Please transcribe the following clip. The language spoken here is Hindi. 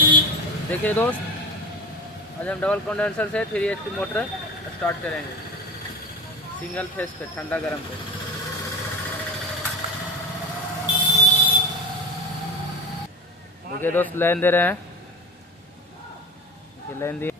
देखिए दोस्त, आज हम डबल कंडेंसर से 3 HP मोटर स्टार्ट करेंगे सिंगल फेस पे, ठंडा गर्म पे। देखिए दोस्त, लाइन दे रहे हैं, लाइन दिए।